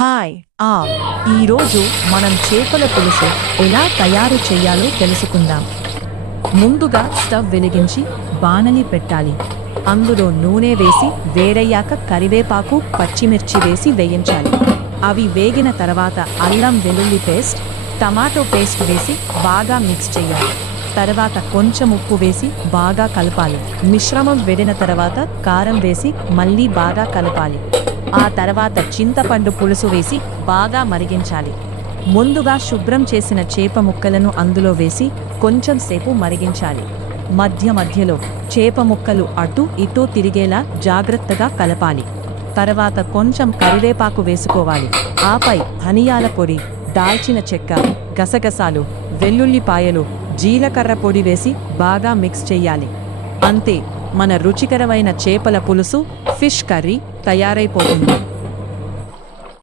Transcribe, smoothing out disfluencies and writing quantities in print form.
Hi ఈరోజు మనం చేపల పులుసు ఎలా తయారు చేయాలో తెలుసుకుందాం. ముందుగా స్టవ్ వెలిగించి బాణలి పెట్టాలి. అందులో నూనె వేసి వేడయ్యాక కరివేపాకు పచ్చిమిర్చి వేసి వేయించాలి. అవి వేగిన తర్వాత అల్లం వెల్లుల్లి పేస్ట్, టమాటో పేస్ట్ వేసి బాగా మిక్స్ చేయాలి. తర్వాత కొంచెం ఉప్పు వేసి బాగా కలపాలి. మిశ్రమం వేడిన తర్వాత కారం వేసి మళ్ళీ బాగా కలపాలి. ఆ తర్వాత చింతపండు పులుసు వేసి బాగా మరిగించాలి. ముందుగా శుభ్రం చేసిన చేప ముక్కలను అందులో వేసి కొంచెం సేపు మరిగించాలి. మధ్య మధ్యలో చేప ముక్కలు అటు ఇటు తిరిగేలా జాగ్రత్తగా కలపాలి. తర్వాత కొంచెం కరివేపాకు వేసుకోవాలి. ఆపై ధనియాల పొడి, దాల్చిన చెక్క, గసగసాలు, వెల్లుల్లిపాయలు, జీలకర్ర పొడి వేసి బాగా మిక్స్ చెయ్యాలి. అంతే, మన రుచికరమైన చేపల పులుసు, ఫిష్ కర్రీ తయారైపోతుంది.